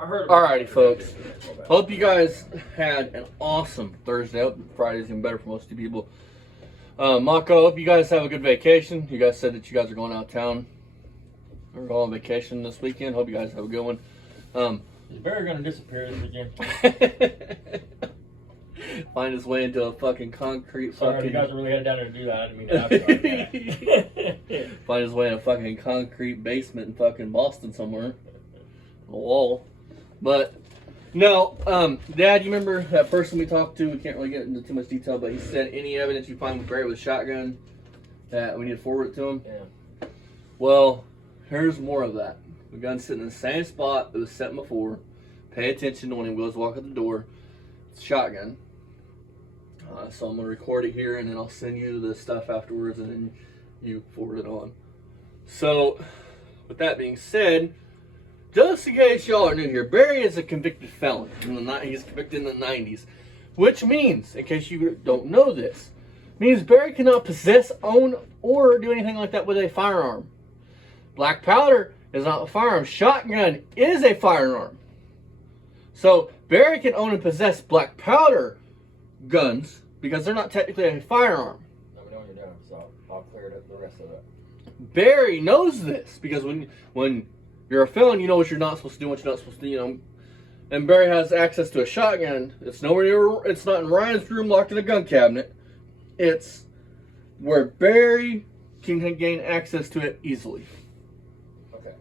I've heard of Alrighty, folks. Hope you guys had an awesome Thursday. Hope Friday's even better for most of you people. Mako, hope you guys have a good vacation. You guys said that you guys are going out of town. We're going on vacation this weekend. Hope you guys have a good one. Is Barry going to disappear this weekend? Find his way into a fucking concrete Sorry, fucking... you guys are really headed down there to do that. I didn't mean to have that. Find his way in a fucking concrete basement in fucking Boston somewhere. A wall. But, no, Dad, you remember that person we talked to? We can't really get into too much detail, but he said any evidence you find with Barry with a shotgun that we need to forward it to him. Yeah. Well, here's more of that. The gun's sitting in the same spot it was set before. Pay attention to when he goes walk out the door. It's a shotgun. So I'm going to record it here, and then I'll send you the stuff afterwards, and then you forward it on. So, with that being said, just in case y'all are new here, Barry is a convicted felon. He's convicted in the 90s. Which means, in case you don't know this, means Barry cannot possess, own, or do anything like that with a firearm. Black powder is not a firearm. Shotgun is a firearm. So, Barry can own and possess black powder guns because they're not technically a firearm. Let me know what you're doing, so I'll clear the rest of it. Barry knows this because when you're a felon, you know what you're not supposed to do, what you're not supposed to do, you know. And Barry has access to a shotgun. It's nowhere near. It's not in Ryan's room locked in a gun cabinet. It's where Barry can gain access to it easily. Okay.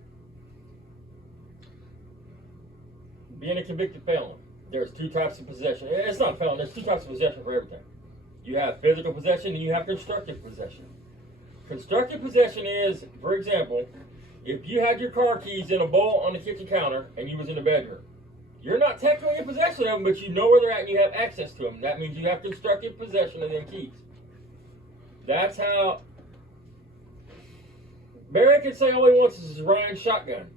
Being a convicted felon, there's two types of possession. It's not a felon. There's two types of possession for everything. You have physical possession and you have constructive possession. Constructive possession is, for example, if you had your car keys in a bowl on the kitchen counter and you was in the bedroom, you're not technically in possession of them, but you know where they're at and you have access to them. That means you have constructive possession of them keys. That's how Barry can say all he wants is Ryan's shotgun.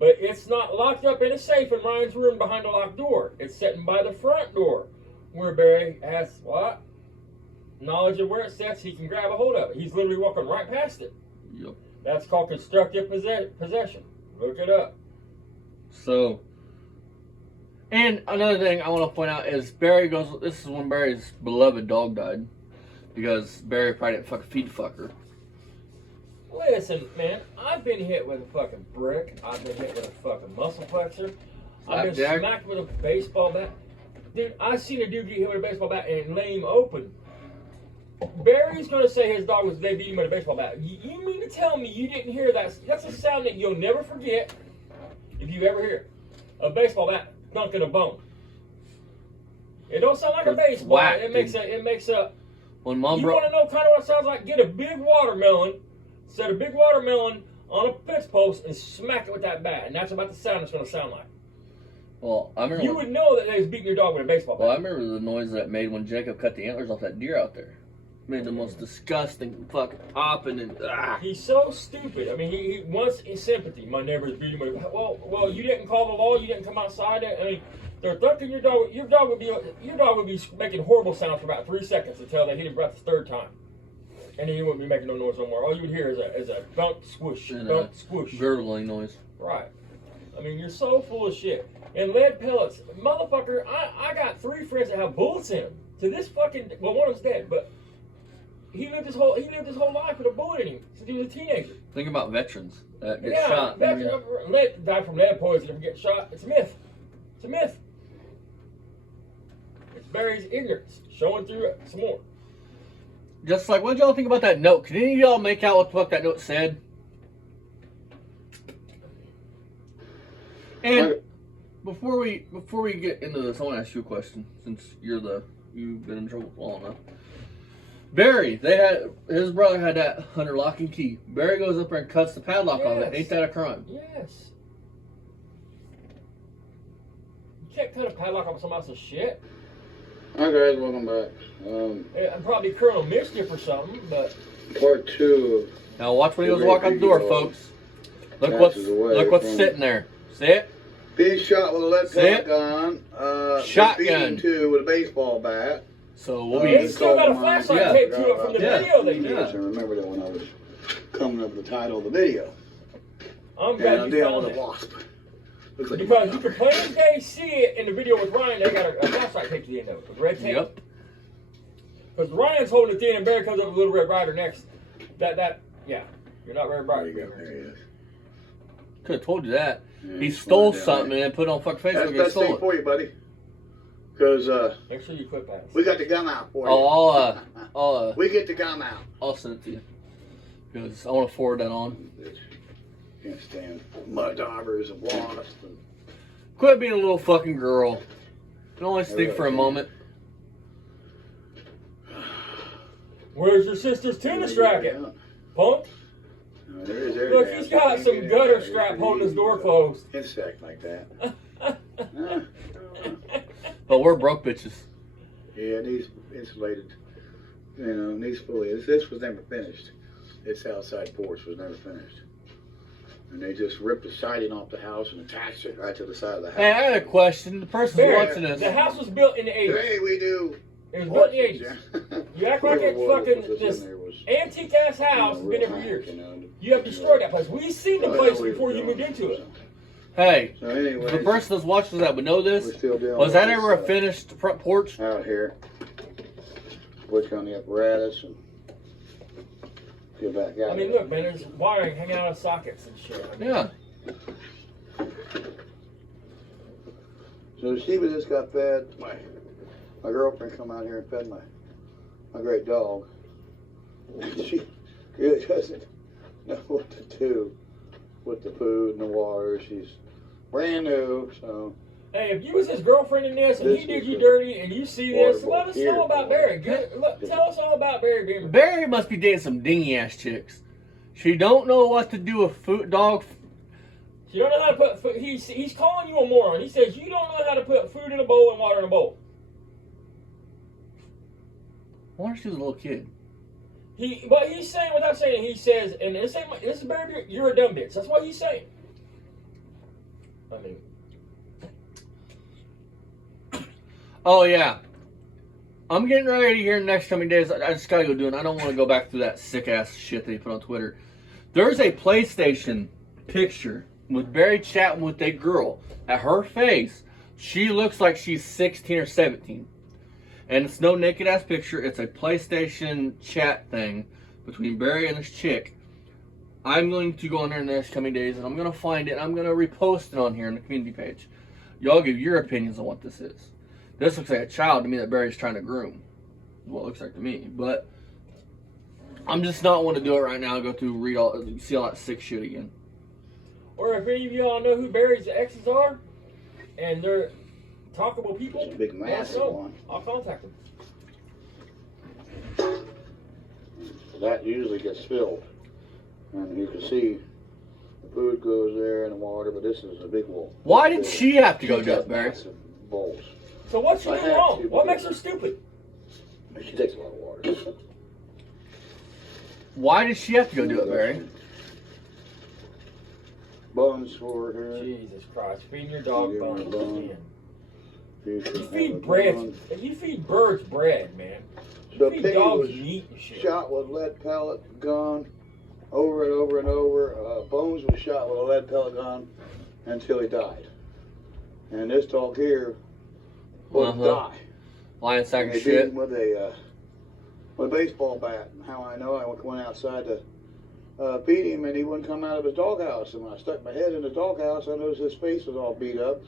But it's not locked up in a safe in Ryan's room behind a locked door. It's sitting by the front door where Barry has what? Knowledge of where it sits, he can grab a hold of it. He's literally walking right past it. Yep. That's called constructive possession. Look it up. So, and another thing I want to point out is Barry goes, this is when Barry's beloved dog died. Because Barry probably didn't fucking feed the fucker. Listen, man, I've been hit with a fucking brick. I've been hit with a fucking muscle flexor. I've been smacked with a baseball bat. Dude, I seen a dude get hit with a baseball bat and lay him open. Barry's going to say his dog was, they beat him with a baseball bat. You mean to tell me you didn't hear that? That's a sound that you'll never forget if you ever hear it. A baseball bat dunking a bone. It don't sound like a baseball. Whack, it makes a. When Mom you want to know kind of what it sounds like? Get a big watermelon, set a big watermelon on a fence post, and smack it with that bat, and that's about the sound it's going to sound like. Well, I remember. You would know that they was beating your dog with a baseball bat. Well, I remember the noise that made when Jacob cut the antlers off that deer out there. Made the most disgusting fucking popping and He's so stupid. I mean, he wants his sympathy. My neighbor's beating me. Well, you didn't call the law. You didn't come outside. I mean, they're thumping your dog. Your dog would be making horrible sounds for about 3 seconds until they hit him breath the third time, and then he wouldn't be making no noise no more. All you would hear is a thump, swoosh, thump, swoosh, gurgling noise. Right. I mean, you're so full of shit. And lead pellets, motherfucker. I got 3 friends that have bullets in them. To this fucking, well, one of them's dead, but. He lived his whole life with a bullet in him since he was a teenager. Think about veterans that get shot. Die from lead poisoning and get shot. It's a myth. It's a myth. It's Barry's ignorance showing through it some more. Just like, what did y'all think about that note? Can any of y'all make out what the fuck that note said? And before we get into this, I want to ask you a question since you've been in trouble for long enough. Barry, his brother had that under lock and key. Barry goes up there and cuts the padlock off it. Ain't that a crime? Yes. You can't cut a padlock off somebody else's shit. Hi guys, welcome back. Probably Colonel Mischief or something, but Part 2. Now watch when he goes walk out the door, folks. Look what's sitting there. See it? Being shot with a lead shotgun. Shotgun. Beaten too with a baseball bat. So we'll be. They still got a flashlight taped to it from the video they did. I remember that when I was coming up with the title of the video. I'm glad you dealing found with it. a wasp. Looks like Because you can plain as day see it in the video with Ryan. They got a flashlight taped to the end of it with red tape. Yep. Because Ryan's holding it in and Barry comes up with a little Red Rider next. Yeah. You're not very bright. There you go. There he is. Could have told you that. Yeah, He stole down something there. and put it on fucking That's Facebook the and best stole thing it. for you, buddy. Because Make sure you quit that. we got the gum out for you. Oh, We get the gum out. I'll send it to you. Because I want to forward that on. Can't stand mud daubers and wasps. And Quit being a little fucking girl. Can only stick for a moment. Where's your sister's tennis racket? Punk? There is Look, he's got some gutter strap holding his door closed. Insect like that. But we're broke bitches. Yeah, it needs insulated. You know, it needs fully. This was never finished. This outside porch was never finished. And they just ripped the siding off the house and attached it right to the side of the house. Hey, I had a question. The person's Barry, watching this. the house was built in the 80s. Hey, we do. It was built in the 80s. You act like it's fucking this antique ass house has been there for years. You have destroyed that place. We've seen the place before you moved into it. Hey, So anyway, the person that's watching that would know this. we're still dealing Was with that this, ever a finished front porch? out here? Work on the apparatus and get back out. I mean, look, man, there's wiring hanging out of sockets and shit. I mean, Yeah. So Sheba just got fed. My girlfriend come out here and fed my great dog. She really doesn't know what to do with the food and the water. She's brand new, so Hey, if you was his girlfriend in this and This he did is you the dirty and you see this, water let us here. know about Barry. Look, tell us all about Barry Beamer. Barry must be dating some dingy ass chicks. She don't know what to do with food, dog. You don't know how to put food. He's calling you a moron. He says you don't know how to put food in a bowl and water in a bowl. I wonder if she was a little kid. But he's saying without saying it, he says, and this is Barry Beamer, you're a dumb bitch. That's what he's saying. I mean, Oh yeah. I'm getting ready here in the next coming days. I just gotta go do it. I don't want to go back through that sick ass shit that he put on Twitter. There's a PlayStation picture with Barry chatting with a girl. At her face, she looks like she's 16 or 17. And it's no naked ass picture. It's a PlayStation chat thing between Barry and this chick. I'm going to go on there in the next coming days and I'm going to find it and I'm going to repost it on here in the community page. Y'all give your opinions on what this is. This looks like a child to me that Barry's trying to groom. Well, it looks like to me. But I'm just not want to do it right now. Go through, see all that sick shit again. or if any of y'all know who Barry's exes are, and they're talkable people, It's a big, let us massive know. one. I'll contact them. That usually gets filled. And you can see the food goes there and the water, but this is a big bowl. Why did she have to go She's do got it, Barry? massive bowls. So what's she I doing have wrong? to, What makes because- her stupid? She takes a lot of water. Why did she have to go do it, Barry? Buns for her. Jesus Christ, feeding your dog Give her a bones bone. again. You You feed bread. You feed birds bread, man. The You feed pig dogs was meat and shit. shot with lead pellet gun over and over and over. Bones was shot with a lead pellet gun until he died. And this dog here was die. Lying sack And of they beat shit. him with a baseball bat. And how I know, I went outside to beat him, and he wouldn't come out of his doghouse. And when I stuck my head in the doghouse, I noticed his face was all beat up.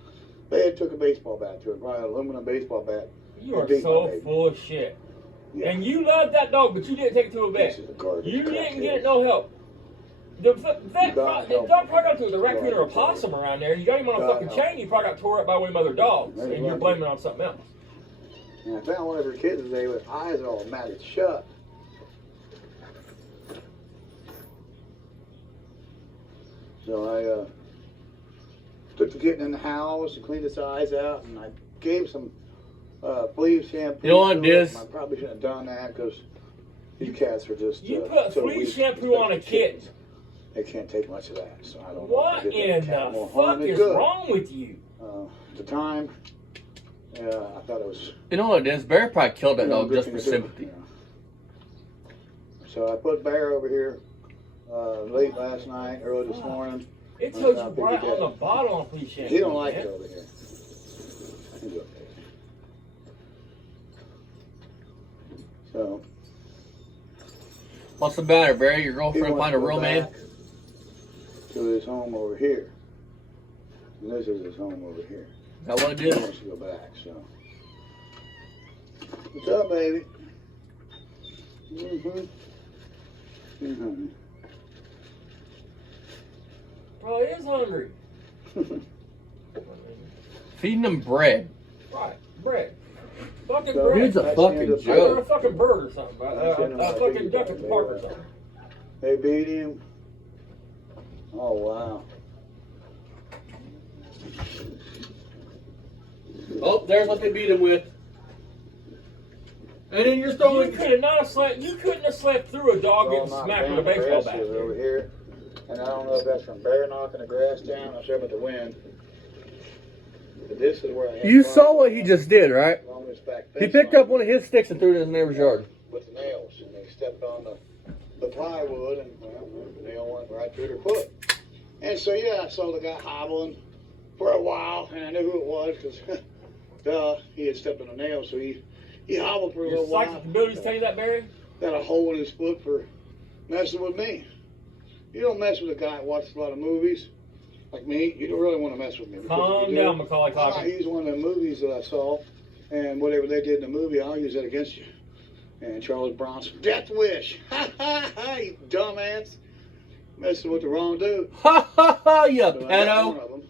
They had took a baseball bat to him, probably an aluminum baseball bat. You are Beat my so baby. full of shit. Yeah. And you love that dog, but you didn't take it to a This vet. is the garbage. You crap didn't here. get it no help. The vet, God the help dog me. probably got to a raccoon or a God possum around there. You got him on a God fucking help chain. He probably got tore up by one of them other dogs, Very and you're lucky. blaming it on something else. And I found one of her kids today with eyes all matted shut. So I took the kitten in the house and cleaned its eyes out, and I gave some flea shampoo. You know what to it is? I probably shouldn't have done that because these cats are just. You put so flea weak, shampoo on a especially kittens. kitten. They can't take much of that, so I don't know. What if I did in that cat the more harm fuck than is good. wrong with you? At the time, yeah, I thought it was. You know what it is? Barry probably killed that you know, dog good just thing for to do, sympathy. you know. So I put Bear over here late last night, early this morning. It tells you right on the bottle on police shampoo. He don't like man. it over here. He's okay. So. What's the matter, Barry? Your He girlfriend wants find a to go real man? back to his home over here. And this is his home over here. Is that what it He is? wants to go back, so. What's up, baby? Mm-hmm. Probably is hungry. Feeding him bread. Right, bread. Fucking So, bread. Dude's a That's fucking the end of- I got a joke. fucking bird or something. That's A in my fucking feet. duck at the park or something. They beat him. Oh, wow. Oh, there's what they beat him with. And then you're You throwing. could have not have slept. You couldn't have slept through a dog getting smacked with a baseball bat. Over here. And I don't know if that's from bear knocking the grass down. I'm not sure about the wind. But this is where I had You problems saw what he just did, right? along this back He fence picked line up one of his sticks and threw it in his neighbor's yard. with the nails, and they stepped on the plywood, and well, the nail went right through their foot. And so yeah, I saw the guy hobbling for a while, and I knew who it was because, duh, he had stepped on a nail, so he hobbled for a Your little while. psychic abilities tell you that, Barry? Got a hole in his foot for messing with me. You don't mess with a guy that watches a lot of movies like me. You don't really want to mess with me. because if Calm you down, do, Macaulay I might Culkin. use one of the movies that I saw, and whatever they did in the movie, I'll use that against you. And Charles Bronson, Death Wish. Ha ha ha, you dumbass. Messing with the wrong dude. Ha ha ha, you So I got one pedo. of them.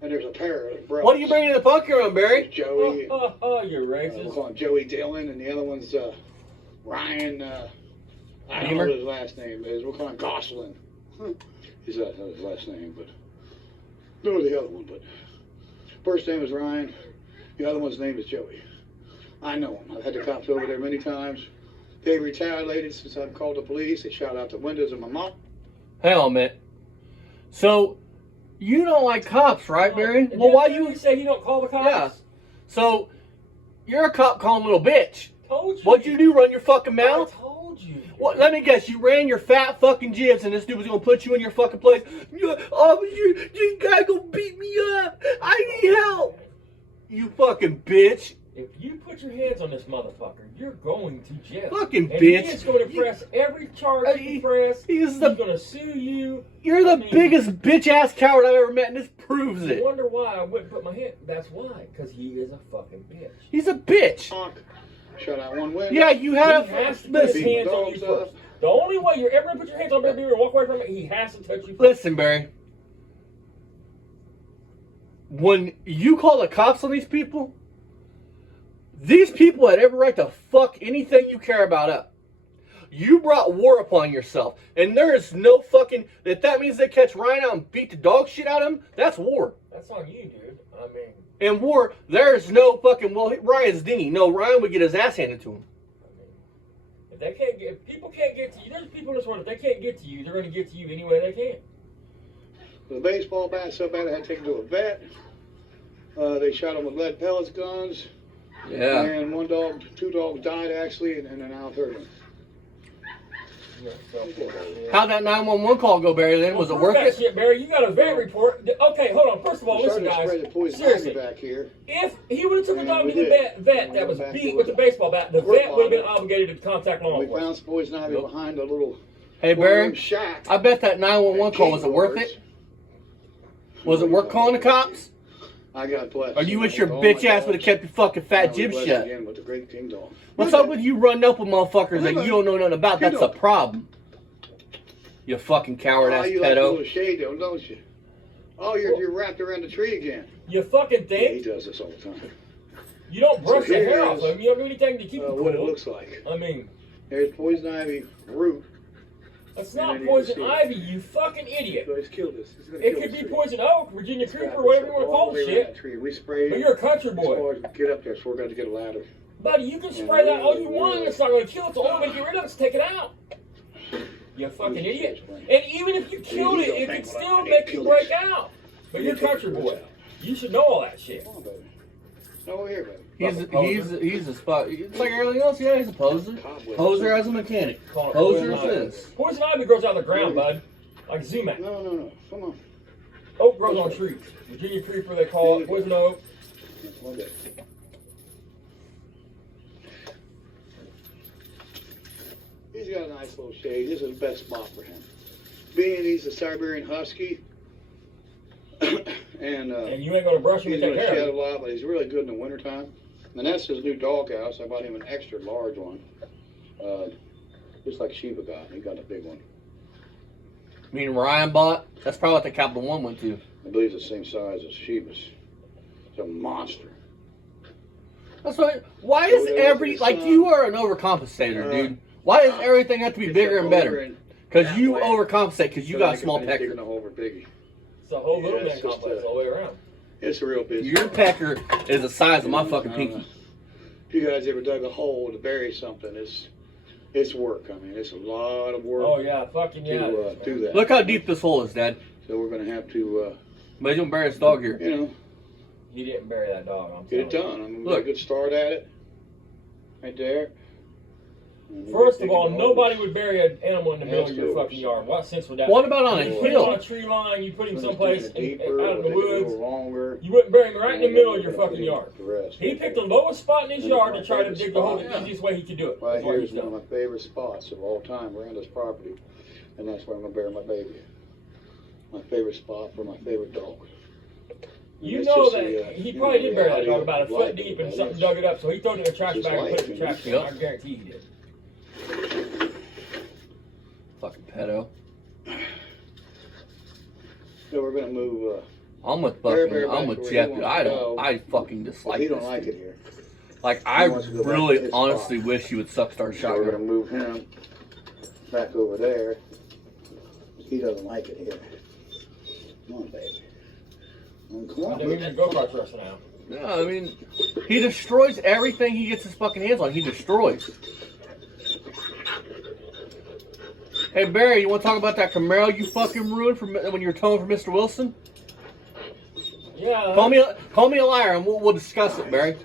And there's a pair of brothers. What are you bringing in the bunker on, Barry? Joey. You're We'll racist. call him Joey Dillon, and the other one's Ryan. I don't know Beamer? what his last name is. We'll call him Gosselin. He's not his last name, but no, the other one. But first name is Ryan. The other one's name is Joey. I know him. I've had the cops over there many times. They retaliated since I've called the police. They shot out the windows of my mom. Hang on a minute. So, you don't like cops, right, Barry? And Well, didn't why you you... say you don't call the cops? Yeah. So, you're a cop calling little bitch. Told you. What'd you do, run your fucking mouth? I told you. What? Let me guess, you ran your fat fucking jibs and this dude was gonna put you in your fucking place. You gotta go beat me up. I need help. You fucking bitch. If you put your hands on this motherfucker, you're going to jail. Fucking and bitch. He is going to press every charge he can press. He's He's the going to sue you. You're the I mean, biggest bitch ass coward I've ever met, and this proves You it. wonder why I wouldn't put my hand. That's why, because he is a fucking bitch. He's a bitch. Shut out one window. Yeah, you He have has to put his listen, hands on you first. The only way you're ever going to put your hands on Barry Beaver and walk away from it, he has to touch you first. listen, Barry. When you call the cops on these people had every right to fuck anything you care about up. You brought war upon yourself. And there is no fucking... If that means they catch Ryan out and beat the dog shit out of him, that's war. That's on you, dude. I mean, In war, there's no fucking... Well, Ryan's dingy. No, Ryan would get his ass handed to him. if they can't get, if people can't get to you, there's people in this world, if they can't get to you, they're going to get to you any way they can. The baseball bat so bad I had to take him to a vet. They shot him with lead pellets guns. Yeah. And two dogs died actually, and an owl hurt him. How'd that 911 call go, Barry, then? Was it worth that it? shit, Barry. You got a vet report. Okay, hold on. First of all, We're listen, starting to guys. spread the poison Seriously, ivy back here. if he would have took a And dog we to the did. vet that was Back beat to with the baseball bat, the work vet would have on been it. obligated to contact law We enforcement. found some poison ivy behind a little Hey, Barry, one-room shack. I bet that 911 call, was it worth it? Was it worth calling the cops? I got blessed. Or you wish your bitch ass would have kept your fucking fat jib shut? Again with the great ding dong. What's up with you running up with motherfuckers that you don't know nothing about? That's a problem. You fucking coward ass You like a pedo. little shade though, don't you? Oh, you're wrapped around the tree again. You fucking Yeah, he think does this all the time. you don't brush So the here hair is, off him. You don't do anything to keep it What it cool. looks like. I mean, There's poison ivy root. that's And not then you poison can see it. ivy, you fucking idiot. So he's killed us. He's gonna It kill could this be tree. poison oak, Virginia It's creeper, got whatever this you want to all call the the way around shit. the tree. We sprayed But you're a country as boy. far as we get up there, so we're going to get a ladder. Buddy, you can spray that all you want. It's not going to kill it. The only way to get rid of it is take it out. You fucking idiot. And even if you killed it, it could still make you break out. But you're a country boy. You should know all that shit. Come on, baby. No, over here, baby. He's a spot. It's like everything else. Yeah, he's a poser. Poser as a mechanic. Call it Poser poison ivy. since. Poison ivy grows out of the ground, bud. Like Zumac. No. Come on. Oak grows on trees. Virginia creeper, they call it. Poison oak. Okay. He's got a nice little shade. This is the best spot for him. Being he's a Siberian Husky, and you ain't gonna brush him he's and going take to care shed of a him. lot, but he's really good in the wintertime. And that's his new dog house. I bought him an extra large one. Just like Sheba got. He got a big one. I mean, Ryan bought. That's probably what the Capital One went to. I believe it's the same size as Sheba's. It's a monster. That's right. Why is every like you are an overcompensator, dude? Why does everything have to be bigger and better? Because you overcompensate because you got a small pecker. It's It's a whole little man complex all the way around. It's a real business. Your pecker is the size of my fucking pinky. If you guys ever dug a hole to bury something, it's work. I mean, it's a lot of work. Oh yeah, fucking yeah. To do that. Look how deep this hole is, Dad. So we're gonna have to, But he's gonna bury his dog here. you know, You didn't bury that dog. I'm get it telling you. done. I mean, we got Look. a good start at it. Right there. And we're First of digging all, the nobody holes. would bury an animal in the middle of your Leftovers. fucking yard. What sense would that What make? about on a You put him hill? on a tree line, you put him We're someplace digging it out deeper, in the we'll dig it a woods. little longer. You wouldn't bury him right in the And middle of then your we're fucking gonna yard. dig the rest. He picked the lowest spot in his This is yard my to try to favorite dig the hole spot. the easiest way he could do it. Right That's what here he's is one of done. my favorite spots of all time around this property, and that's where I'm gonna bury my baby. My favorite spot for my favorite dog. You It's know just that the, he you probably know, did the bury that idea dog about a of foot life, deep and but something it's- dug it up, so he threw it in a trash Just bag and put it in the life, trash you know? can. I guarantee he did. Fucking pedo. So we're gonna move. I'm with Very, fucking. very I'm back with to where Jeff. he Dude. wants I to don't. go. I fucking dislike He this. don't like dude. it here. Like I wants to go back to really, his honestly spot. wish you would suck star So we're gonna shotgun. move him back over there. He doesn't like it here. Come on, baby. Come on, They're even baby. go-kart racing now. No, I mean, he destroys everything he gets his fucking hands on. He destroys. Hey Barry, you want to talk about that Camaro you fucking ruined from when you were towing for Mr. Wilson? Yeah. Call me a liar, and we'll discuss it, Barry.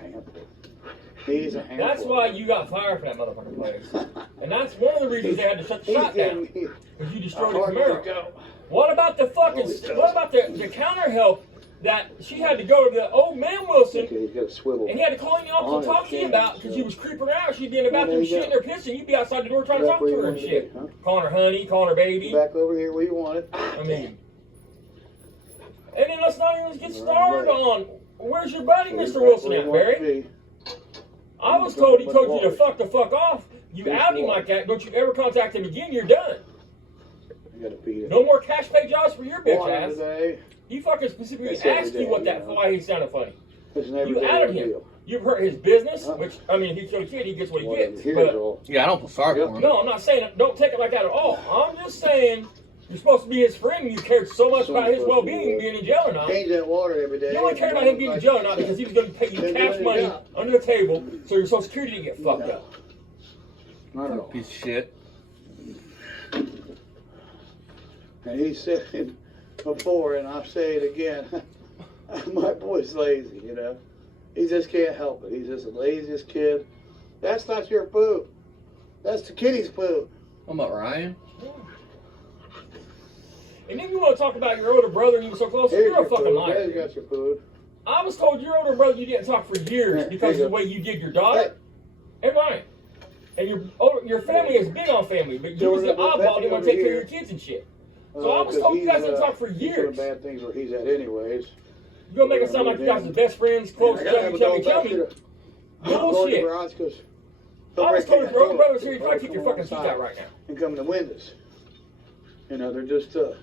He's a handful. That's why you got fired for that motherfucking place. And that's one of the reasons they had to shut the He's shop down. giving me Because you a destroyed the hard way to Camaro. go. What about the fucking, what about the counter help that she had to go to the old man Wilson Okay, he's got a swivel. and he had to call you off to talk to you about because you was creeping out. She'd be in the Well, there bathroom you go. shitting or pissing. You'd be outside the door trying to Back talk where to you her and wanted shit. to be, huh? Calling her honey, calling her baby. Back over here where you want it. I mean, and then let's not even get started on where's your buddy, Mr. Wilson, at, Barry? I was told he told you to fuck the fuck off. You out him like that. Don't you ever contact him again? You're done. You gotta feed it. No more cash pay jobs for your bitch Water ass. today. He fucking specifically It's every asked you day, what you that know. why he sounded funny. It's an You everyday outed him. deal. You've hurt his business, Huh? which I mean, if he killed a kid, he gets what he Whatever. gets. Here's But all. Yeah, I don't feel sorry for him. no, I'm not saying it. Don't take it like that at all. I'm just saying you're supposed to be his friend. And you cared so much about his well-being, being in jail or not. Change that water every day. You only cared about him being in jail or not because he was going to pay you Been cash doing money his job. under the table so your Social Security didn't get fucked up. Not at all. Piece of shit. And he said it before, and I'll say it again. My boy's lazy, you know. He just can't help it. He's just the laziest kid. That's not your food. That's the kitty's food. What about Ryan? And then you want to talk about your older brother and you were so close. Here's You're a your fucking food. liar. Daddy's dude. got your food. I was told your older brother you didn't talk for years Here, because here of the you way you did your daughter. And Ryan. And your family is big on family, but you was the oddball that want to take care of your kids and shit. So I was told you guys didn't talk for He's years. doing bad things where he's at anyways. You're going to make it sound like you guys are best friends, close, I gotta have chummy, a chummy, dog back chummy. to the Bullshit. garage 'cause I he'll was break told in if your older that brother door. was here, you'd probably kick your Come fucking teeth outside out right now. And come in the windows. You know, they're just, they're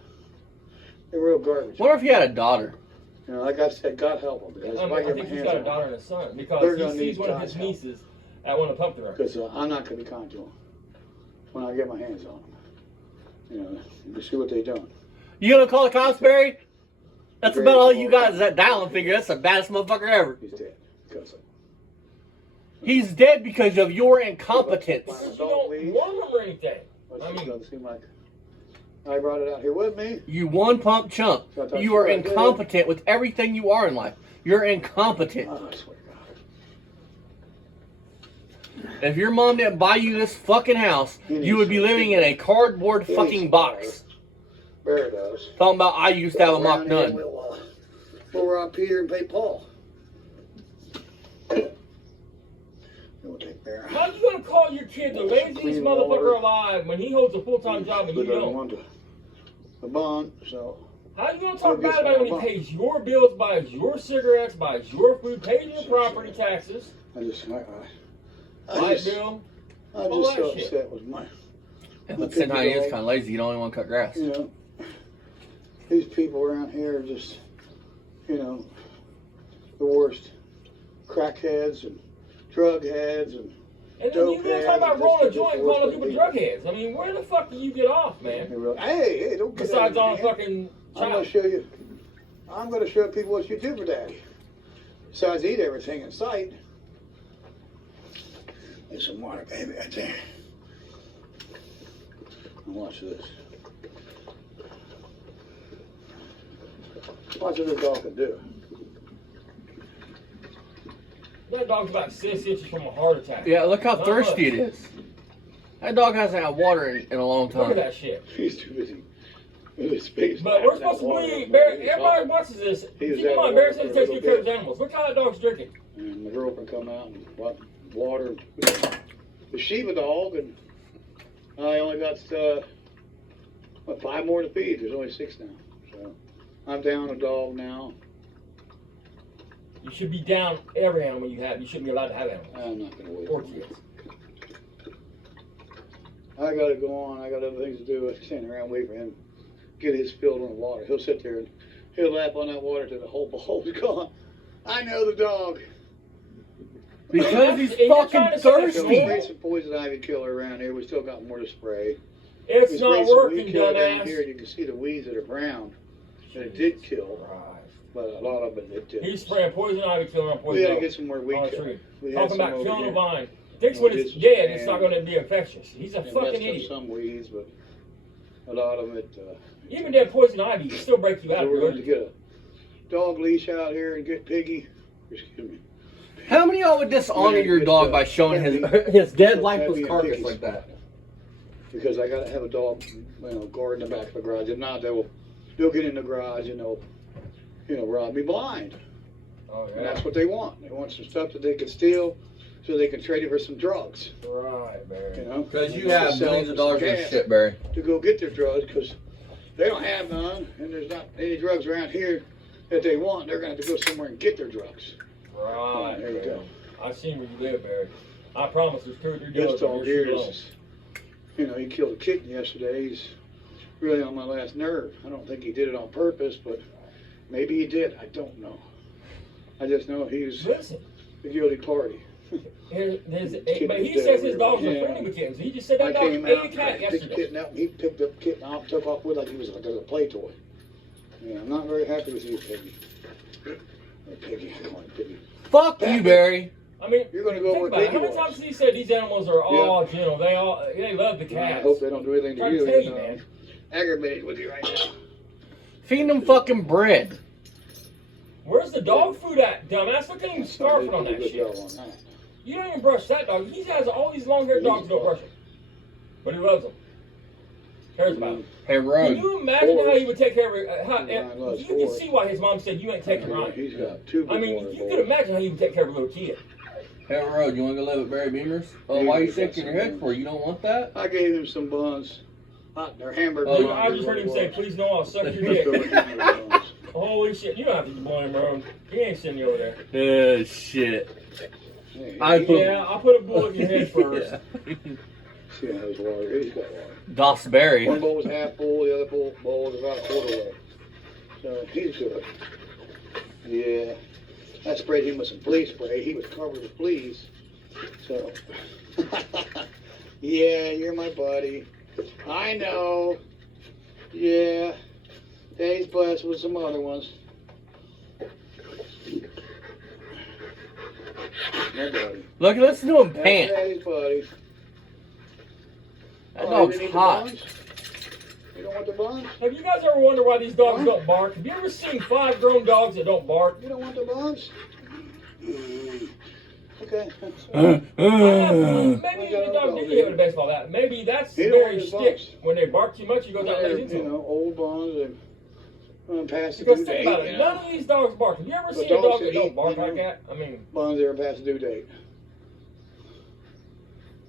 real garbage. Wonder if he had a daughter. You know, like I said, God help him. Because if I I get my think he's hands got a on daughter him, and a son They're because gonna he need sees one of God's his help. nieces at one of the pump runs. because I'm not going to be kind to them when I get my hands on them. You know, you see what they're doing. You gonna call the cops, Barry? That's about all you got is that dialing figure. That's the baddest motherfucker ever. He's dead. Because of He's dead because of your incompetence. You don't want him or anything. I mean, it doesn't seem like I brought it out here with me. You one pump chump. You are incompetent with everything you are in life. You're incompetent. Oh, I swear to God. If your mom didn't buy you this fucking house, you would be living in a cardboard fucking box. Bear does. Talking about I used to have a mock Around here, nun. We'll go around Peter and pay Paul. We'll take Bear. How you gonna call your kid the laziest Clean motherfucker water. alive when he holds a full-time job and you But doesn't don't? want a bond, so How you gonna talk He'll get bad about it when some he pays your bills, buys your cigarettes, buys your food, pays your property taxes, I just light bill? I'm all just that so shit. upset with my But then how he is kind of lazy. You don't even want to cut grass. you know, these people around here are just, you know, the worst. Crackheads and drug heads and And then you gonna talk about rolling a Just joint and worse calling than people people. drug heads. I mean, where the fuck do you get off, man? Hey, don't get Besides out on of a here. fucking I'm gonna child. show you. I'm gonna show people what you do for daddy. Besides eat everything in sight. There's some water, baby, right there. Watch this. Watch what this dog can do. That dog's about 6 inches from a heart attack. Yeah, look how Not thirsty much. it is. That dog hasn't had water in a long Look at time. that shit. He's too busy. His face But we're supposed to believe, Barry, everybody watches this. Keep in mind, Barry said he takes good care of his animals. Look how that dog's drinking. And my girlfriend come out and water the Shiba dog, and I only got 5 more to feed. There's only 6 now, so I'm down a dog now. You should be down every animal you have. You shouldn't be allowed to have animals. I'm not gonna wait. Or kids. I gotta go on. I got other things to do. I'm standing around waiting for him to get his filled on the water. He'll sit there and he'll lap on that water till the whole bowl's gone. I know the dog. Because he's And you're fucking trying to say that's So thirsty. we sprayed some poison ivy killer around here. We still got more to spray. It's We not sprayed some working, weed killer down dumbass. here. You can see the weeds that are brown. And it did kill, Christ. but a lot of it did. He's spraying poison ivy killer on We poison gotta oak get some more weed on a killer. tree. We had Talking some about over killing a here. vine. Thinks We when did it's some dead, it's not spam. going to be infectious. He's a And fucking messed up idiot. some weeds, but a lot of it. Even dead poison ivy can still break you out So of we're your going to get a dog leash out here and get Piggy. Excuse me. How many of y'all would dishonor your dog by showing his dead, lifeless carcass like that? Because I gotta have a dog, guard in the back of the garage. If not, they'll get in the garage and they'll, rob me blind. Oh, And yeah. that's what they want. They want some stuff that they can steal, so they can trade it for some drugs. Right, Barry. Because you And have sell millions it of for some dollars worth of gas shit, Barry. to go get their drugs, because they don't have none, and there's not any drugs around here that they want. They're gonna have to go somewhere and get their drugs. Right, There you Barry. go. I seen where you live, Barry. I promise there's 2 or 3 This dogs dog on here your shoe is, he killed a kitten yesterday. He's really on my last nerve. I don't think he did it on purpose, but maybe he did. I don't know. I just know he's Listen, the guilty party. but he says his dogs are friendly with kittens. He just said I that dog came ate out, a cat I picked the yesterday. kitten up, and he picked up the kitten off, took off with like he was like a play toy. Yeah, I'm not very happy with you, Piggy. Or Piggy, I call him Piggy. Fuck you, Barry. I mean, You're gonna go think where about it. Piggy How many was. times has he said these animals are all gentle? They love the I cats. hope they don't do anything to Trying you. to tell you, I'm man. aggravated with you right now. Feeding them fucking bread. Where's the dog food at, dumbass? Look at him scarfing on that Good shit. job on that. You don't even brush that dog. He has all these long-haired dogs don't brush him, but he loves them. Cares about them. Hey, Can Road. you imagine how he would take care of it? Mine loves You can horse. see why his mom said you ain't taking right. He's got 2 I big mean, water you bowls. could imagine how he would take care of a little kid. Hey, Road, you want to go live at Barry Beamer's? Oh, why are you shaking your head for? You don't want that? I gave him some buns. They're hamburger Oh, Dude, buns. I just heard him say, "Please no, I'll suck your They were dick." hamburger buns. Holy shit! You don't have to blow him, bro. He ain't sending you over there. Shit. Hey, I put- Yeah, I'll put a bullet in your head first. See how his water. He's got water. Das Barry. One bowl was half full, the other bowl was about a quarter full. So he's good. Yeah. I sprayed him with some flea spray. He was covered with fleas. So, yeah, you're my buddy. I know. Yeah. He's blessed with some other ones. My buddy. Look, listen to him That's pant. Daddy's buddy. That Oh, dog's you didn't eat the hot. buns? You don't want the buns? Have you guys ever wondered why these dogs don't bark? Have you ever seen 5 grown dogs that don't bark? You don't want the buns? Mm. Okay. Maybe the dog did get hit with a baseball bat. Maybe that's very stick. When they bark too much, you go down and lays into them. Old bonds and past the Because due think date. about it, none of these dogs bark. Have you ever seen a dog that don't bark like that? I mean, bonds that are past the due date.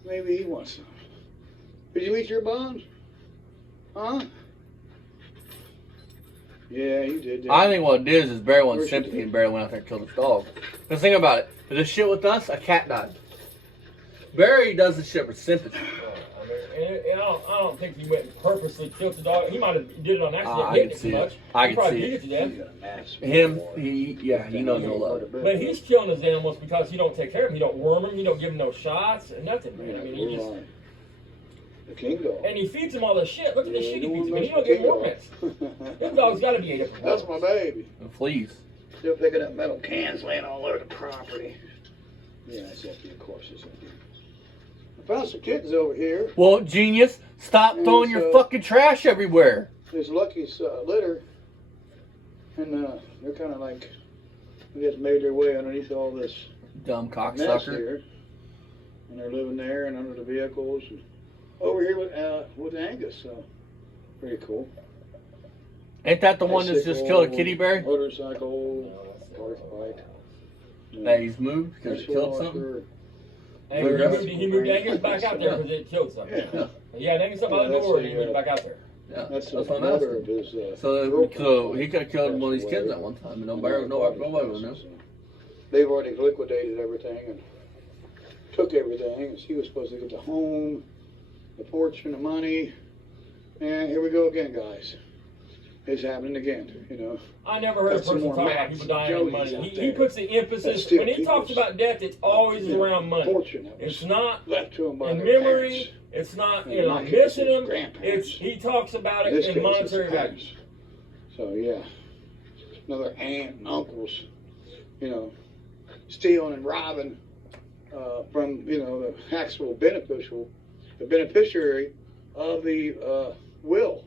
Maybe he wants some. Did you eat your bonds? Huh? Yeah, he did. I think what it is Barry wants sympathy and Barry went out there and killed his dog. Because think about it. For this shit with us, a cat died. Barry does this shit for sympathy. And I don't think he went and purposely killed the dog. He might have did it on accident, I hit can it see too it. much. I He can probably see beat it. it to death. Him, he knows no love. But he's killing his animals because he don't take care of them. He don't worm them. He don't give them no shots and nothing, man. I mean, he just... The king dog. And he feeds them all this shit. Look at the shit he feeds them. And he don't get worm mitts. This dog's got to be a different dog. That's my baby. And fleas. Still picking up metal cans laying all over the property. Yeah, it's empty, of course it's empty. I found some kittens over here. Well, genius, stop throwing your fucking trash everywhere. There's Lucky's litter. And they're kind of like, they just made their way underneath all this Dumb mess cocksucker. here. And they're living there and under the vehicles. And over here with Angus, so pretty cool. Ain't that the one that's just killed a kitty bear? Motorcycle, park bike. That he's moved because it killed something? He moved Angus back out there because it killed something. Yeah. He had Angus up by the door and he moved back out there. Yeah, That's what I'm another asking. of his. So he could have killed one of these kids at one time, and nobody would know. They've already liquidated everything and took everything. And she was supposed to get the home, the fortune, the money, and here we go again, guys. It's happening again, you know. I never heard a person talk about people dying of money. He puts the emphasis, when he talks about death, it's always around money. Fortune. It's not left to him by in their memory. parents. It's not In my case, missing it's them. grandparents. He talks about In it this in case, monetary it's value. parents. So yeah, another aunt and uncles, you know, stealing and robbing from the actual the beneficiary of the will.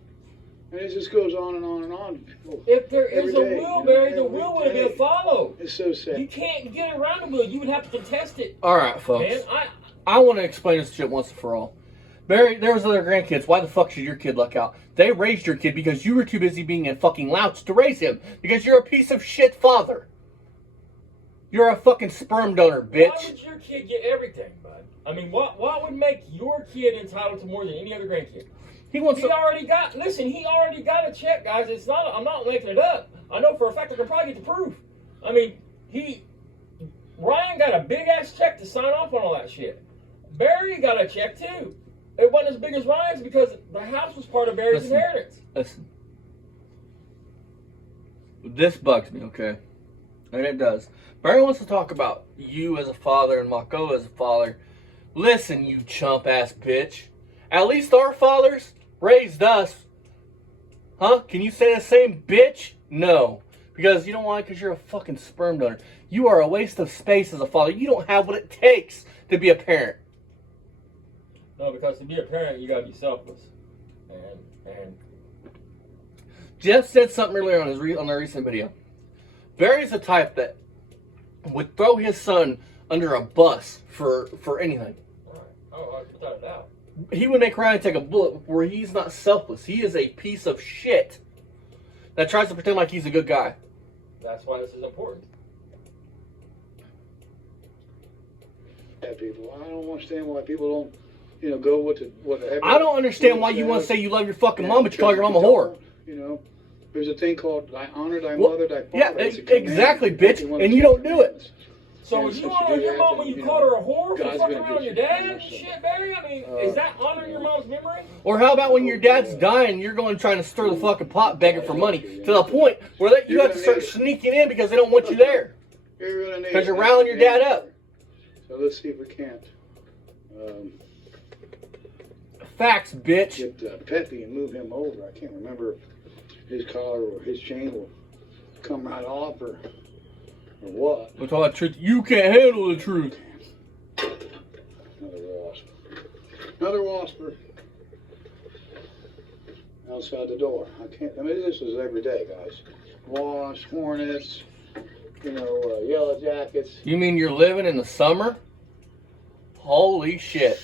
And it just goes on and on and on. If there is a Every day, will, Barry, the will would have day. been followed. It's so sad. You can't get around the will. You would have to contest it. All right, folks. Man, I want to explain this shit once and for all. Barry, there was other grandkids. Why the fuck should your kid luck out? They raised your kid because you were too busy being a fucking louch to raise him. Because you're a piece of shit father. You're a fucking sperm donor, bitch. Why would your kid get everything, bud? I mean, what would make your kid entitled to more than any other grandkid? He already got a check, guys. It's not, I'm not making it up. I know for a fact I can probably get the proof. I mean, Ryan got a big ass check to sign off on all that shit. Barry got a check too. It wasn't as big as Ryan's because the house was part of Barry's inheritance. Listen. This bugs me, okay? And it does. Barry wants to talk about you as a father and Mako as a father. Listen, you chump ass bitch. At least our fathers raised us. Huh? Can you say the same, bitch? No. Because you know why? Because you're a fucking sperm donor. You are a waste of space as a father. You don't have what it takes to be a parent. No, because to be a parent, you gotta be selfless. And Jeff said something earlier on their recent video. Barry's the type that would throw his son under a bus for anything. right. Oh, without a doubt. He would make Ryan take a bullet where he's not selfless. He is a piece of shit that tries to pretend like he's a good guy. That's why this is important. Yeah, people. I don't understand why people don't, go with whatever. I don't understand why you want to say you love your fucking mom, but you call your mom a whore. There's a thing called honor thy mother, thy father. Yeah, It's a command. exactly, bitch, and you don't do it. So was you honoring your mom when you called her a whore for God's fucking gonna around get your you. dad? Shit, Barry? I mean, is that honoring your mom's memory? Or how about when your dad's dying, you're going trying to stir the fucking pot begging for money to the point where you have to start sneaking in because they don't want you there. Because you're riling your dad up. So let's see if we can't Facts, bitch. get Peppy and move him over. I can't remember if his collar or his chain will come right off or what. We're talking about truth. You can't handle the truth. Another wasp. Another wasper. Outside the door. I mean, this is every day, guys. Wasps, hornets, Yellow Jackets. You mean you're living in the summer? Holy shit.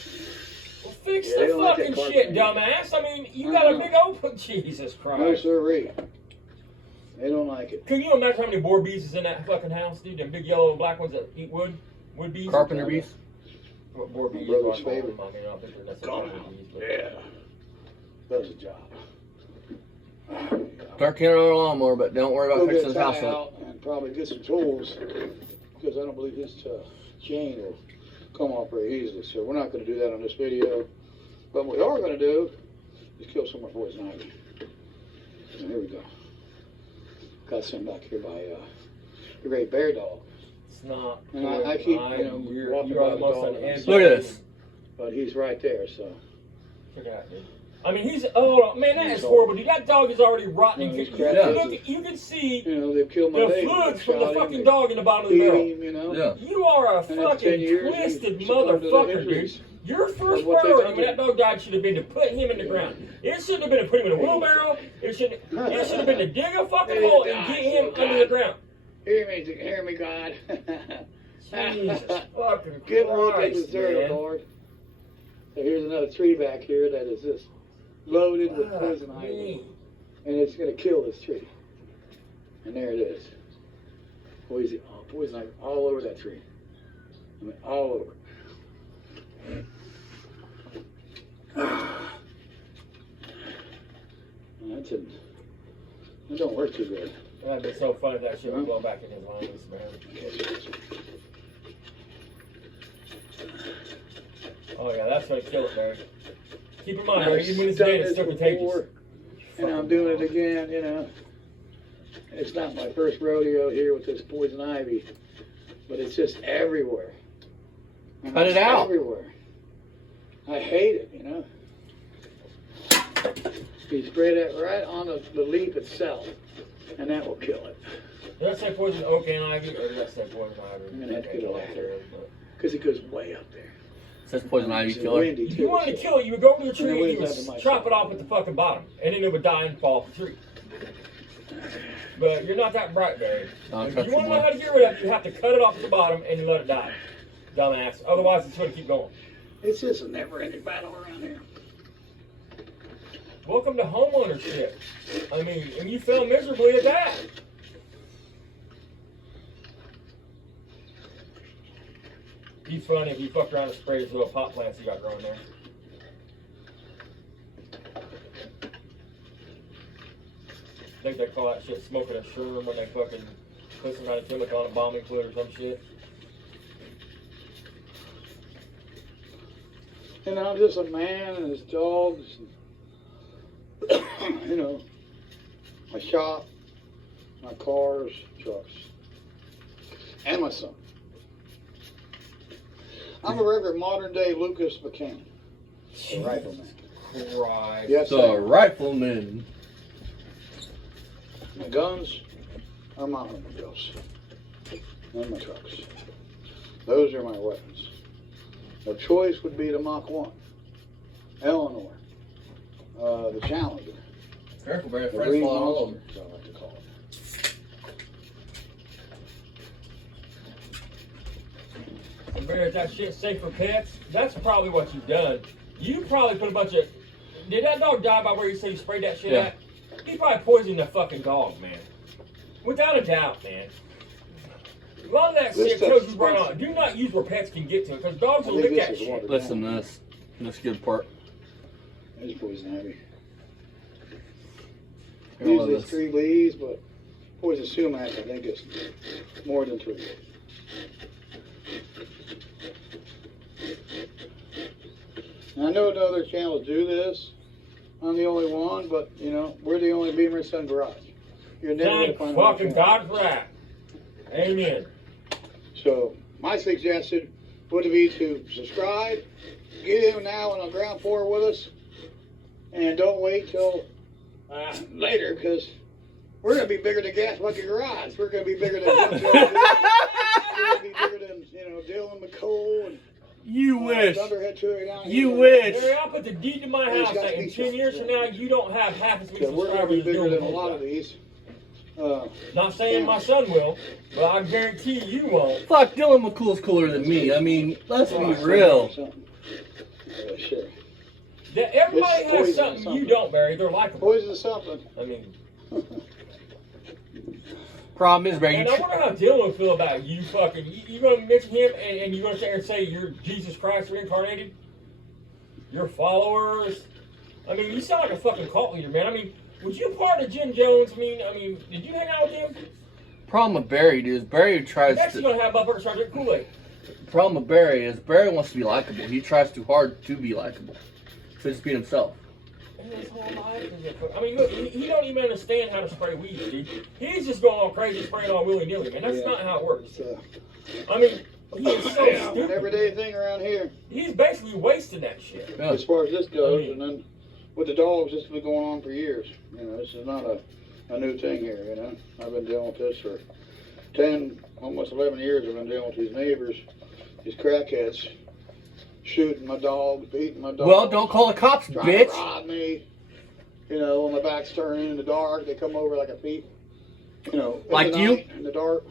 Well, fix Yeah, they the don't like fucking that shit, carpet. dumbass. I mean, you got a big open. Jesus No, Christ. sirree. They don't like it. Can you imagine how many boar bees is in that fucking house, dude? Them big yellow and black ones that eat wood? Wood bees? Carpenter bees? Boar bees. brother's I call them. favorite. I mean, I don't think they're necessarily bees, but- Yeah. Does the job. Start carrying our lawnmower, but don't worry Go about get fixing a his house tie up. out and probably get some tools because I don't believe this chain will come off very easily. So we're not going to do that on this video. But what we are going to do is kill some more poison ivy. And here we go. Got some back here by the Great Bear Dog. It's not. And I keep, You're walking you're by the almost dog. on edge. Look at this. But he's right there, so. Check it out, dude. I mean, he's man, that is horrible, dude. That dog is already rotten. No, You he's can, crappy. you, can look, you can see They've killed my the baby. fluids from the Shot him, fucking they dog in the bottom of the beat barrel. him, Yeah. You are a And after 10 fucking years, twisted he succumbed to the motherfucker, injuries. dude. Your first Of what they priority done when to that dog died should have been to put him in the ground. It shouldn't have been to put him in a wheelbarrow. It should have been to dig a fucking hole and get him under the ground. Hear me, God. Jesus fucking Give them what they Christ, deserve, man. Lord. So here's another tree back here that is just loaded with poison ivy. Me. And it's going to kill this tree. And there it is. Poison ivy all over that tree. I mean, all over. That don't work too good. That'd be so funny if that shit would blow back in his lungs, man. Oh yeah, that's gonna kill it, Barry. Keep in mind, Barry, even when it's dead, it's still contagious. And I'm doing it again, It's not my first rodeo here with this poison ivy, but it's just everywhere. Cut it out. Everywhere. I hate it, You spray that right on the leaf itself, and that will kill it. Did I say poison oak and ivy, or did I say poison ivy? I'm gonna have to get a Okay, ladder. but- Because it goes way up there. It says poison ivy It's killer. windy, If too, you wanted to so- kill it, you would go to the And tree the and you wind's would up in my chop side. it off at the fucking bottom, and then it would die and fall off the tree. But you're not that bright, Barry. I'll If cut you some want to know more. how to get rid of it, you have to cut it off at the bottom and you let it die. Dumbass. Otherwise, it's going to keep going. It's just a never-ending battle around here. Welcome to homeownership. I mean, and you fail miserably at that. Be funny if you fucked around and sprayed these little pot plants you got growing there. I think they call that shit smoking a shroom when they fucking put some kind of chemical on a bombing fluid or some shit. I'm just a man and his dogs, and, my shop, my cars, trucks, and my son. I'm a regular modern-day Lucas McCain, a rifleman. Right. Yes, The sir. rifleman. My guns are my automobiles and my trucks. Those are my weapons. The choice would be the Mach 1, Eleanor, the Challenger, Careful, Barry. the Friends Green falling all over. Monster, as I like to call it. Barry, if that shit's safe for pets, that's probably what you've done. You probably put a bunch of. Did that dog die by where you say you sprayed that shit Yeah. at? He probably poisoned the fucking dog, man. Without a doubt, man. A lot of that This shit stuff's tells you right on. expensive. Do not use where pets can get to it, because dogs I will think lick that this is shit. watered Listen down. to this. This good part. There's poison ivy. Hear all of Usually it's this. 3 leaves, but poison sumac, I think it's more than 3. And I know the other channels do this. I'm the only one, but we're the only Beamer and Son garage. You're never going to Thank find another fucking channel. God for that. Amen. So my suggestion would be to subscribe, get in now on the ground floor with us, and don't wait till later because we're going to be bigger than Gas Bucket Garage. We're going to be bigger than Jim Jones. We're going to be bigger than Dylan McCole and You wish. Thunderhead Touring down You here. wish. Barry, I'll put the deed to my Hey, house Scott, that in speak 10 to years us. from now, you don't have half as many Because we're going to be subscribers as bigger Dylan than a lot McCole of got. these. Not saying my son will, but I guarantee you won't. Fuck, Dylan McCool's cooler than me. I mean, let's be real. Yeah, sure. Everybody It's has poison or something you something. don't, Barry. They're likable. Poison or something. I mean, Problem is, Barry, and I wonder how Dylan would feel about you fucking. You gonna mention him and you're gonna sit there and say you're Jesus Christ reincarnated? Your followers? I mean, you sound like a fucking cult leader, man. I mean, was you part of Jim Jones? I mean, did you hang out with him? problem with Barry, dude, is Barry tries Next, to. you're gonna have motherfuckers trying to drink Kool-Aid. Problem with Barry is Barry wants to be likable. He tries too hard to be likable. So just be himself. And his whole life is a, I mean, look, he don't even understand how to spray weed, dude. He's just going all crazy, spraying all willy-nilly, man. That's not how it works. I mean, he is so an stupid. everyday thing around here. He's basically wasting that shit. Yeah. As far as this goes, and then with the dogs, this has been going on for years. You know, this is not a new thing here, you know. I've been dealing with this for 10, almost 11 years. I've been dealing with these neighbors, these crackheads, shooting my dog, beating my dog. Well, don't call the cops, trying bitch. to rob me. You know, when my back's turning in the dark, they come over like a thief. You know, in Like the you? night, in the dark.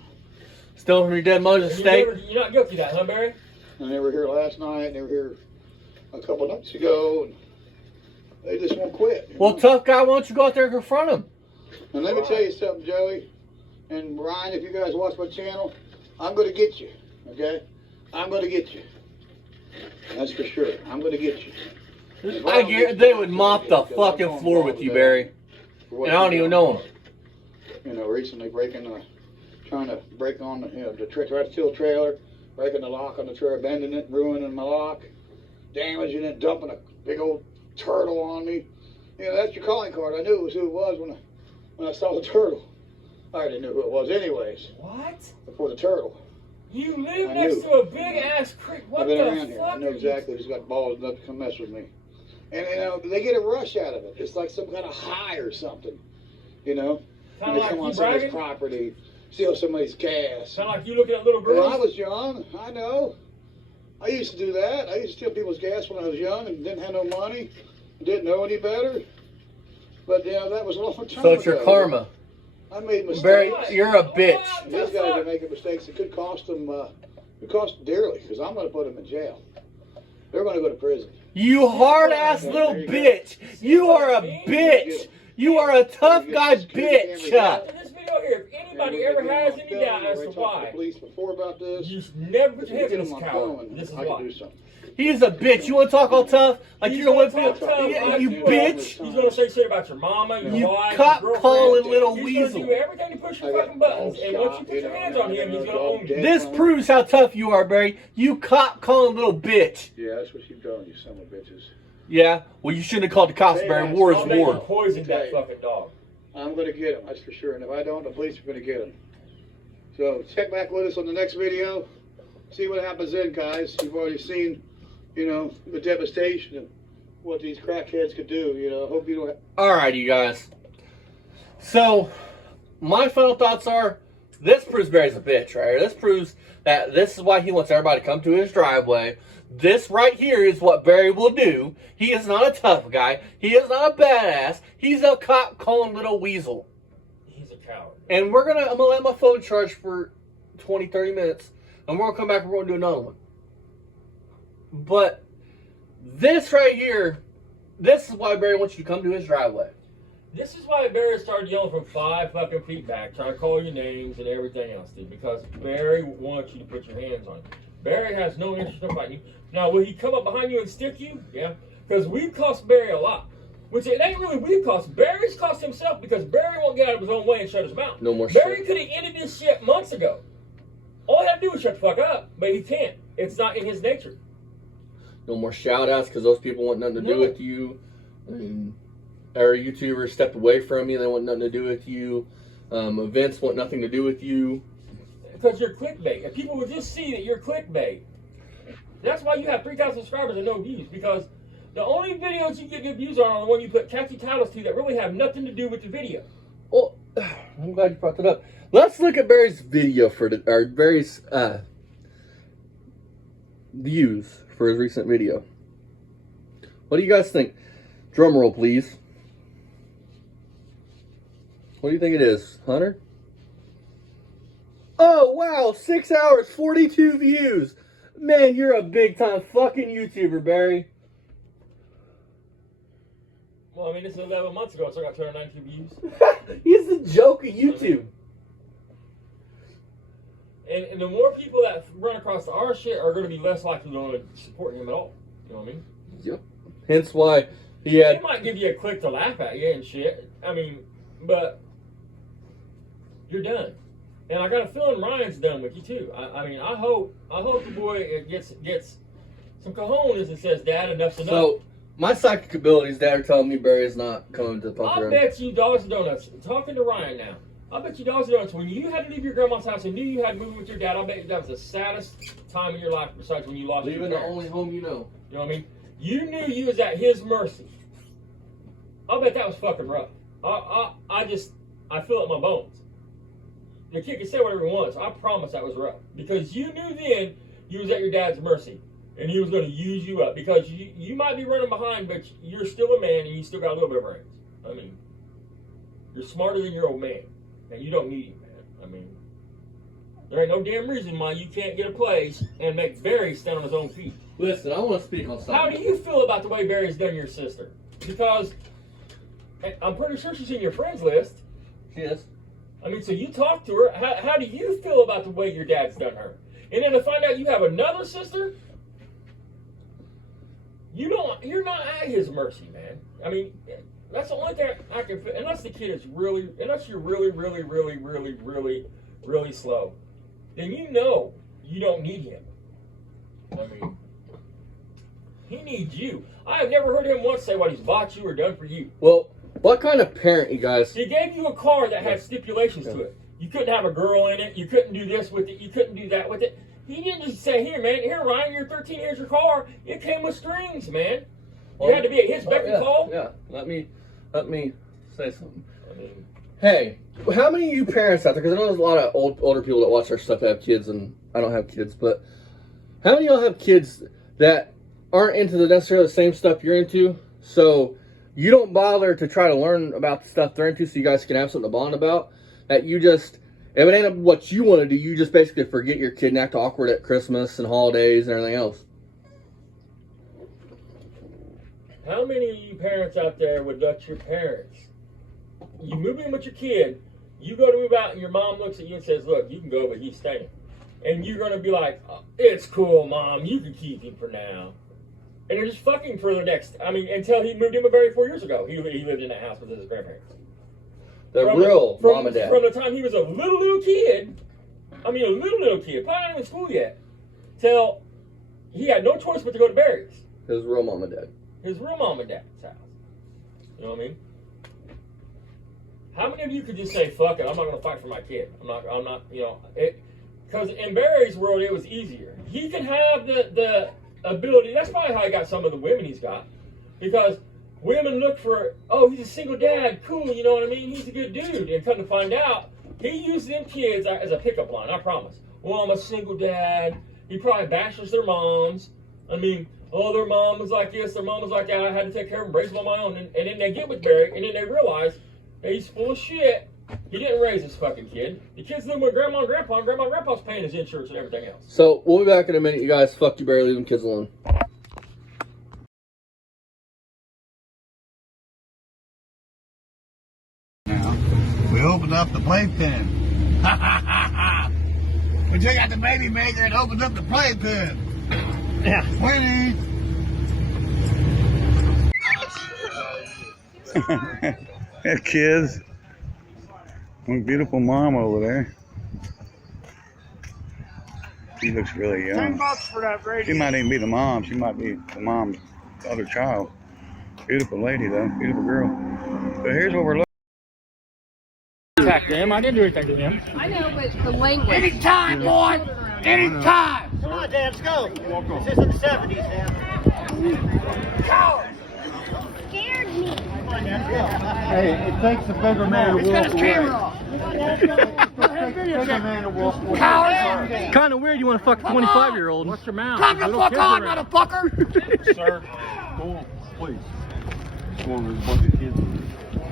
Still from your dead mother's And estate. you're not guilty of that, huh, Barry? And they were here last night, and they were here a couple of nights ago, and they just won't quit. you Well, know? tough guy, why don't you go out there and confront him? And let me tell you something, Joey, and Ryan, if you guys watch my channel, I'm going to get you, okay? I'm going to get you. That's for sure. I'm going to get you. I guarantee they would mop the fucking floor with you, Barry. And I don't even know him. You know, recently trying to break on the steel trailer, breaking the lock on the trailer, bending it, ruining my lock, damaging it, dumping a big old turtle on me. You know, that's your calling card. I knew it was who it was when I saw the turtle. I already knew who it was anyways, What? before the turtle. You live I next knew. to a big ass creek. What I've been the around fuck? here. I know exactly who's got balls enough to come mess with me. And, you know, they get a rush out of it. It's like some kind of high or something, you know? Kind They of like come on you somebody's bragging? property, steal somebody's gas. Kind of like you looking at little When I girls? was young, I know. I used to do that. I used to steal people's gas when I was young and didn't have no money, didn't know any better. But, you know, that was a long time ago. So it's your karma. I made mistakes. Barry, you're a bitch. These guys are making mistakes that could cost them, dearly, because I'm going to put them in jail. They're going to go to prison. You hard ass little bitch. You are a bitch. You are a tough guy bitch. In this video here, if anybody ever has any doubt as to why, Police before about this. you never put your hands Get on them this on coward. phone. This is I can why. do something. He's a bitch. You want to talk all tough? Like He's you're gonna gonna whip talk tough yeah, like you you bitch. He's gonna say shit about your mama, your You wife, cop your calling girlfriend. little He's weasel. gonna do everything to push I your got fucking buttons, all and once you shot, put your know, hands on him, he's gonna all own you. dead This from- proves how tough you are, Barry. You cop calling little bitch. Yeah, that's what you've done, you son of bitches. Yeah. Well, you shouldn't have called the cops, Barry. War is I'll make you war. poison that fucking dog. I'm going to get him, that's for sure. And if I don't, the police are going to get him. So check back with us on the next video. See what happens then, guys. You've already seen, you know, the devastation of what these crackheads could do. You know, hope you don't. Alright, you guys. So, my final thoughts are, this proves Barry's a bitch, right? This proves that this is why he wants everybody to come to his driveway. This right here is what Barry will do. He is not a tough guy. He is not a badass. He's a cop calling little weasel. He's a coward. And I'm gonna let my phone charge for 20, 30 minutes. And we're gonna come back and we're gonna do another one. But this right here, this is why Barry wants you to come to his driveway. This is why Barry started yelling from 5 fucking feet back, trying to call your names and everything else, dude. Because Barry wants you to put your hands on him. Barry has no interest in fighting you. Now, will he come up behind you and stick you? Yeah. Because we've cost Barry a lot. Which it ain't really we've cost. Barry's cost himself because Barry won't get out of his own way and shut his mouth. No more Barry shit. could have ended this shit months ago. All he had to do was shut the fuck up, but he can't. It's not in his nature. No more shout outs because those people want nothing to do No. with you. And our YouTubers stepped away from you. They want nothing to do with you. Events want nothing to do with you. Because you're clickbait. If people would just see that you're clickbait. That's why you have 3,000 subscribers and no views. Because the only videos you get good views on are the one you put catchy titles to that really have nothing to do with the video. Well, I'm glad you brought that up. Let's look at Barry's video or Barry's views for his recent video. What do you guys think? Drum roll, please. What do you think it is, Hunter? Oh, wow, 6 hours, 42 views. Man, you're a big-time fucking YouTuber, Barry. Well, I mean, this is 11 months ago, so I got 292 views. He's the joke of YouTube. And the more people that run across our shit are going to be less likely to support him at all. You know what I mean? Yep. Hence why he had... They might give you a click to laugh at you and shit. I mean, but you're done. And I got a feeling Ryan's done with you too. I mean, I hope the boy gets some cojones and says, "Dad, enough's enough." So, my psychic abilities, Dad, are telling me Barry is not coming to the pump I run. bet you dollars and donuts. Talking to Ryan now, I bet you dollars and donuts. When you had to leave your grandma's house and knew you had to move with your dad, I bet you that was the saddest time in your life besides when you lost Leaving your the parents. only home you know. You know what I mean? You knew you was at his mercy. I bet that was fucking rough. I feel it in my bones. The kid can say whatever he wants. I promise that was rough. Because you knew then you was at your dad's mercy. And he was going to use you up. Because you might be running behind, but you're still a man and you still got a little bit of brains. I mean, you're smarter than your old man. And you don't need him, man. I mean, there ain't no damn reason why you can't get a place and make Barry stand on his own feet. Listen, I want to speak on something. How do you feel about the way Barry's done your sister? Because I'm pretty sure she's in your friends list. She is. I mean, so you talk to her. How do you feel about the way your dad's done her? And then to find out you have another sister, you're not at his mercy, man. I mean, that's the only thing I can feel. Unless the kid is unless you're really slow, then you know you don't need him. I mean, he needs you. I have never heard him once say what he's bought you or done for you. Well, what kind of parent, you guys? He gave you a car that had stipulations to it. You couldn't have a girl in it. You couldn't do this with it. You couldn't do that with it. He didn't just say, here, man, here, Ryan, you're 13, here's your car. It came with strings, man. You had to be at his beck and call. Yeah, let me say something. I mean, Hey, how many of you parents out there, because I know there's a lot of older people that watch our stuff that have kids, and I don't have kids, but how many of y'all have kids that aren't into necessarily the same stuff you're into, so you don't bother to try to learn about the stuff they're into so you guys can have something to bond about? That you just, if it ain't what you want to do, you just basically forget your kid and act awkward at Christmas and holidays and everything else. how many of you parents out there would let your parents, you move in with your kid, you go to move out and your mom looks at you and says, look, you can go, but he's staying. And you're going to be like, oh, it's cool, Mom, you can keep him for now. And you're just fucking for the next, until he moved in with Barry 4 years ago. He lived in that house with his grandparents. Real mom and dad. From the time he was a little kid, probably not even in school yet, till he had no choice but to go to Barry's. His real mom and dad. His real mom and dad's house. You know what I mean? How many of you could just say, fuck it, I'm not going to fight for my kid. I'm not, because in Barry's world, it was easier. He can have the ability, that's probably how he got some of the women he's got, because women look for, oh, he's a single dad, cool, you know what I mean? He's a good dude. And come to find out, he used them kids as a pickup line, I promise. Well, I'm a single dad. He probably bashes their moms. Their mom was like this, their mom was like that. I had to take care of them, raise them on my own. And then they get with Barry, and then they realize that he's full of shit. He didn't raise his fucking kid. The kid's living with grandma and grandpa, and grandma and grandpa's paying his insurance and everything else. So, we'll be back in a minute, you guys. Fuck you, Barry. Leave them kids alone. Now, we opened up the playpen. We took out the baby maker and opened up the playpen. Yeah. Sweetie! Hey kids. One beautiful mom over there. She looks really young. $10 for that radio. She might even be the mom. She might be the mom's other child. Beautiful lady though. Beautiful girl. So here's what we're looking. Attack them. I didn't do anything to them. I know, but the language. Anytime, boy! Anytime! Come on, Dad, let's go. This is in the 70s, Dad. Coward! Scared me. Come on, Dad, let's go. Hey, it takes a bigger man to walk away. Coward! Kind of weird you want to fuck a 25-year-old. What's your mouth? Come the fuck on, motherfucker! Sir, go on, please. Go on, there's a bunch of kids in here.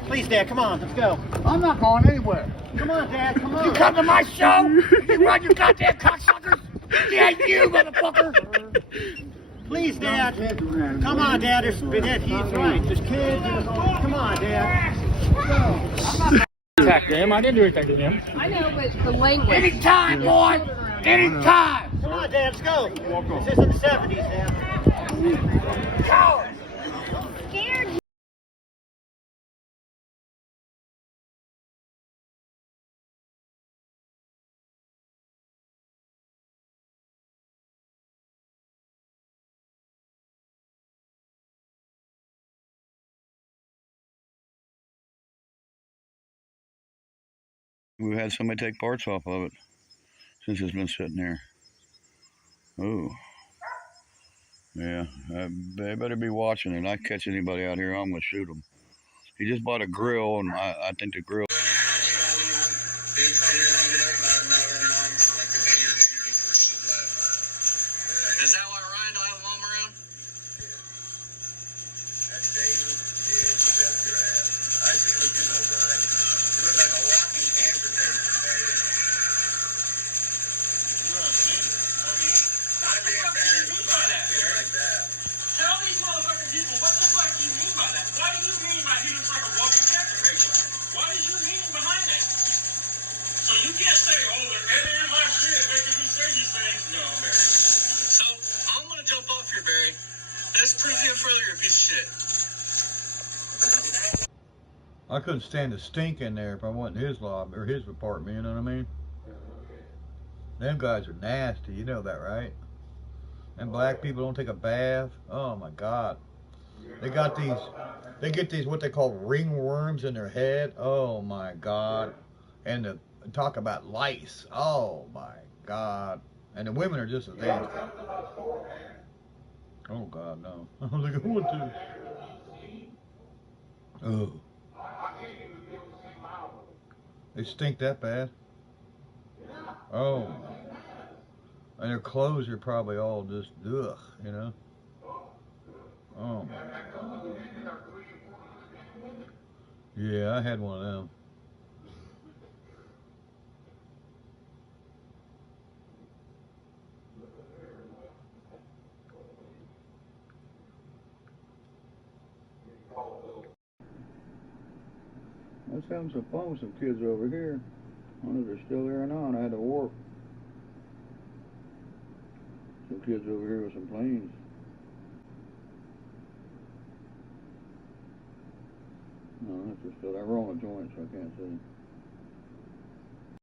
Please, Dad, come on, let's go. I'm not going anywhere. Come on, Dad, come on. You come to my show, you run your goddamn cocksuckers. Yeah, you motherfucker. Please, Dad. Come on, Dad. He's right. There's kids. Come on, Dad. Attack him. I didn't do anything to him. I know, but the language. Anytime, boy. Anytime. Come on, Dad, let's go. This is in the 70s, Dad. Coward. Scared me. We've had somebody take parts off of it since it's been sitting there. Oh. Yeah, they better be watching it. I catch anybody out here, I'm going to shoot them. He just bought a grill, and I think the grill... Is that why Ryan don't have a mom around? That's David. Yeah, you got your ass. I see what you know, Brian. You look like a walking cancer patient, baby. Not being embarrassed about it like that. Tell these motherfucking people what the fuck do you mean by that? What do you mean by he looks like a walking cancer patient? What is your meaning behind that? So you can't say, oh, they're editing my shit, making me say these things. No, Barry. So, I'm gonna jump off here, Barry. This proves even further you're a piece of shit. I couldn't stand the stink in there if I went in his lobby or his apartment, you know what I mean? Them guys are nasty, you know that, right? And black people don't take a bath. Oh my God. They get these what they call ringworms in their head. Oh my God. And talk about lice. Oh my God. And the women are just as nasty. Oh God, no. I was like, what the? Oh. They stink that bad. Oh. And their clothes are probably all just ugh, you know. Oh my God. Yeah, I had one of them. I was having some fun with some kids over here. I wonder if they're still there or not. I had to warp. Some kids over here with some planes. No, they're still there. We're on a joint, so I can't see.